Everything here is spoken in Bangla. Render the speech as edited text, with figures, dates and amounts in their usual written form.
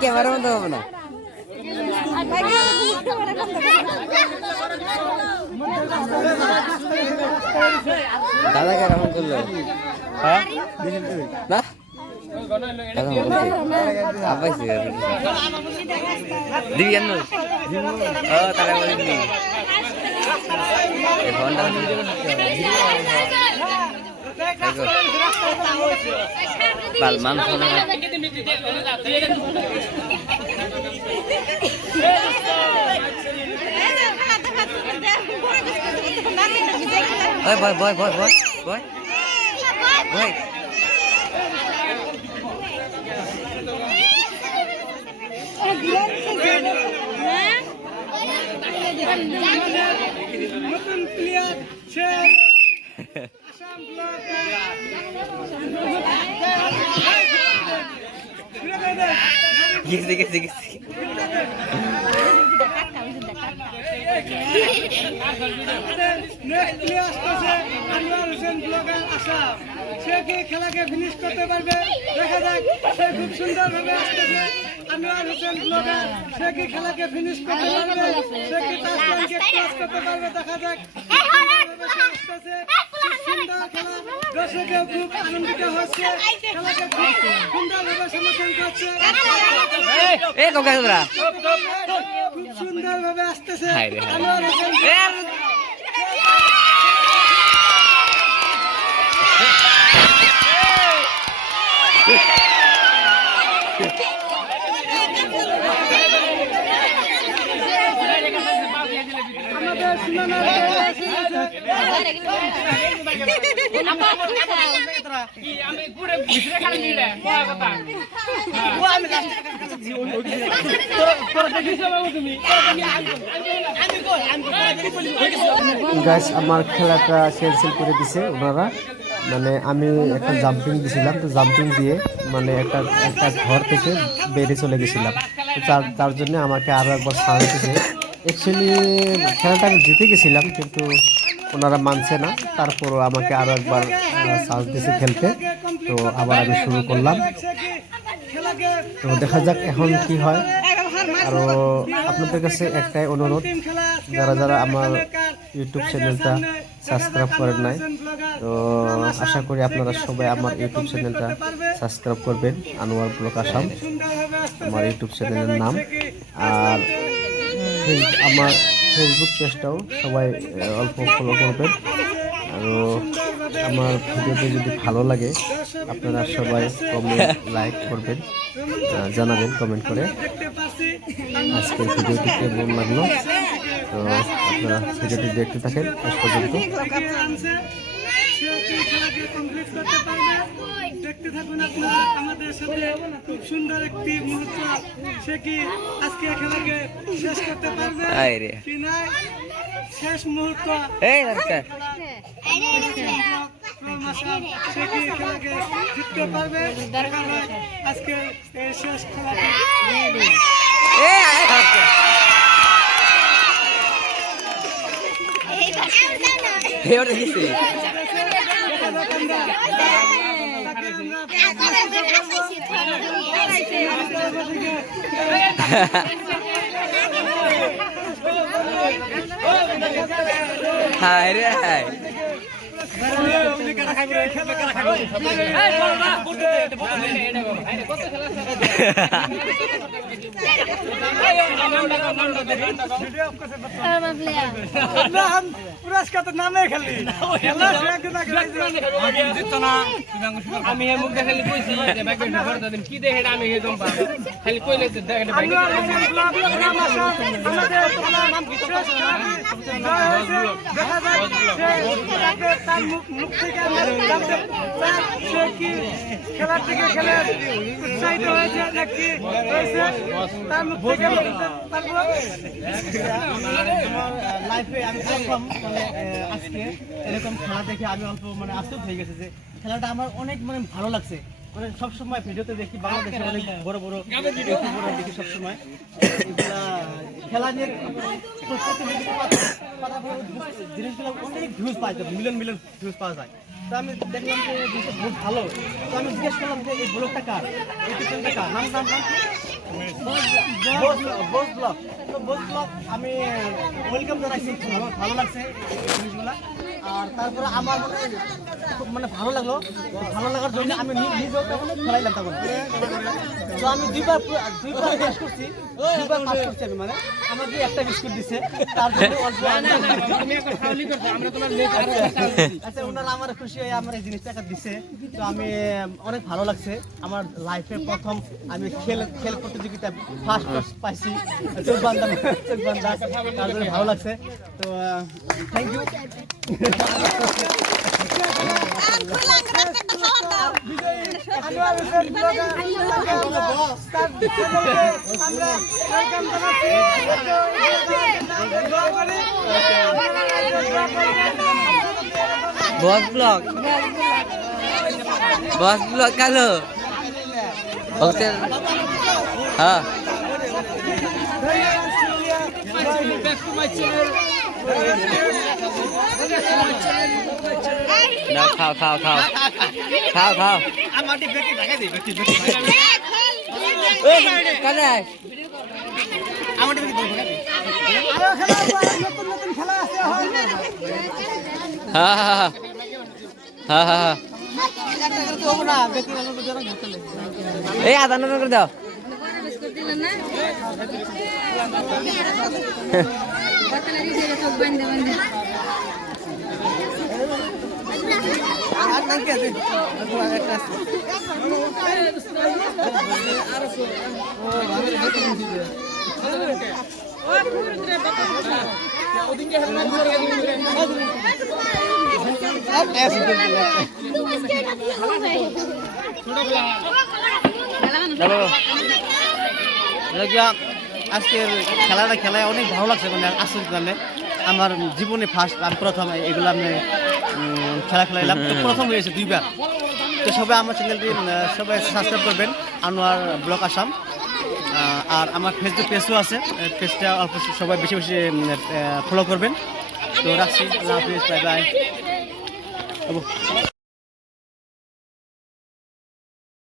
ক্যামেরা বন্ধ হবে না। দাদা কেমন করলো না দিবি জানো তারা বলিনি মাংস বয় বয় বয় বয় বয় বয় নতুন প্লেয়ার সেই আসাম গেছে গেছে গেছে নেক্সট প্লেয়ার আসছে আনোয়ার হোসেন ব্লগার আসাম। সে কি খেলাকে ফিনিশ করতে পারবে দেখা যাক। সে খুব সুন্দরভাবে আসতেছে আনোয়ার হোসেন ব্লগার। সে কি খেলাকে ফিনিশ করতে পারবে, সে কি টাচলাইনকে ক্রস করতে পারবে দেখা যাক। সুন্দর খেলা, দর্শকেও খুব আনন্দিত হচ্ছে, খেলাকে খুব সুন্দরভাবে সমর্থন করছে, খুব সুন্দরভাবে আসতেছে আনোয়ার হোসেন। আমাদের সিনেমা গাইস আমার খেলাটা ক্যান্সেল করে দিছে ওনারা। মানে আমি একটা জাম্পিং দিয়েছিলাম, তো জাম্পিং দিয়ে মানে একটা ঘর থেকে বেরিয়ে চলে গেছিলাম। তো তার জন্য আমাকে আরও একবার সাহায্য দিয়েছে। অ্যাকচুয়ালি খেলাটা আমি জিতে গেছিলাম, কিন্তু ওনারা মানছে না। তারপরও আমাকে আরও একবার সাহায্য দিয়েছে খেলতে। তো আবার আমি শুরু করলাম। তো দেখা যাক এখন কি হয়। আরও আপনাদের কাছে একটাই অনুরোধ, যারা যারা আমার ইউটিউব চ্যানেলটা সাবস্ক্রাইব করেন নাই, তো আশা করি আপনারা সবাই আমার ইউটিউব চ্যানেলটা সাবস্ক্রাইব করবেন। আনোয়ার ব্লগ আসাম আমার ইউটিউব চ্যানেলের নাম। আর আমার ফেসবুক পেজটাও সবাই অল্প ফলো করবেন। আর আমার ভিডিওটি যদি ভালো লাগে আপনারা সবাই কমেন্ট লাইক করবেন, জানাবেন কমেন্ট করে আজকের ভিডিওটি কেমন লাগলো। তো আপনারা ভিডিওটি দেখতে থাকেন শেষ পর্যন্ত। দেখতে থাকুন আপনারা আমাদের সাথে। খুব সুন্দর একটি মুহূর্ত। সে কি আজকে খেলাকে শেষ করতে পারবে কি না? শেষ মুহূর্ত সে কি খেলাকে জিততে পারবে আজকে এই শেষ খেলাকে। হায় রে হায় পুরস্কার তো নামে খালি আমি মুখ দেখালি কইছি কি দেখে আমি খালি কইলে খেলার থেকে খেলে উৎসাহিত হয়েছে নাকি হয়েছে তার মুখ থেকে লাইফে আমি প্রথম মানে আজকে এরকম খেলা দেখে আমি অল্প মানে আশ্চর্য হয়ে গেছে যে খেলাটা আমার অনেক মানে ভালো লাগছে। মানে সবসময় ভিডিওতে দেখি বাংলাদেশে অনেক বড় বড় দেখি সবসময় এগুলা খেলা নিয়ে জিনিসগুলো অনেক ভিউজ পাওয়া যায়, মিলিয়ন মিলিয়ন ভিউজ পাওয়া যায়। তো আমি দেখলাম যে জিনিসটা বহুত ভালো। তো আমি জিজ্ঞেস করলাম যে এই ব্লগটা কার, এই চ্যানেলটা কার, নাম বোস ব্লগ। তো বোস ব্লগ আমি ওয়েলকাম জানাইছি, ভালো লাগছে জিনিসগুলা। আর তারপরে আমার খুব ভালো লাগলো, ভালো লাগার জন্য আমি নিজেও তখন খেলাইলাম তখন। তো আমি দুইবার পাস করছি, আমি আমাকে একটা বিস্কুট দিছে, তার জন্য অল্প আচ্ছা ওনারা আমার খুশি হয়ে আমার এই জিনিসটা একটা দিছে। তো আমি অনেক ভালো লাগছে, আমার লাইফে প্রথম আমি খেল প্রতিযোগিতা ফার্স্ট পাইছি, চোখ বান্ধা তার জন্য ভালো লাগছে। তো থ্যাংক ইউ। বস ব্লগ কালো ওকে হ্যাঁ না খাও আমার বেটি লাগাই দে, বেটি কালে আমার বেটি লাগাই দে। নতুন খেলা আছে হ্যাঁ একটা করে তো না বেটি লাগানো জন্য ঘুরতে এই আধা নম্বর করে দাও আর নাম কি আছে? আজকের খেলায় অনেক ভালো লাগছে, আসলে আমার জীবনে ফার্স্ট আমি প্রথম এগুলো আমি খেলা খেলাইলাম, তো প্রথম হয়েছে দুইবার। তো সবাই আমার চ্যানেলটি সবাই সাবস্ক্রাইব করবেন, আনোয়ার ব্লগ আসাম। আর আমার ফেসবুক পেজও আছে, পেজটা অল্প সবাই বেশি ফলো করবেন। তো রাখছি, আল্লাহ হাফিজ, বাই বাই।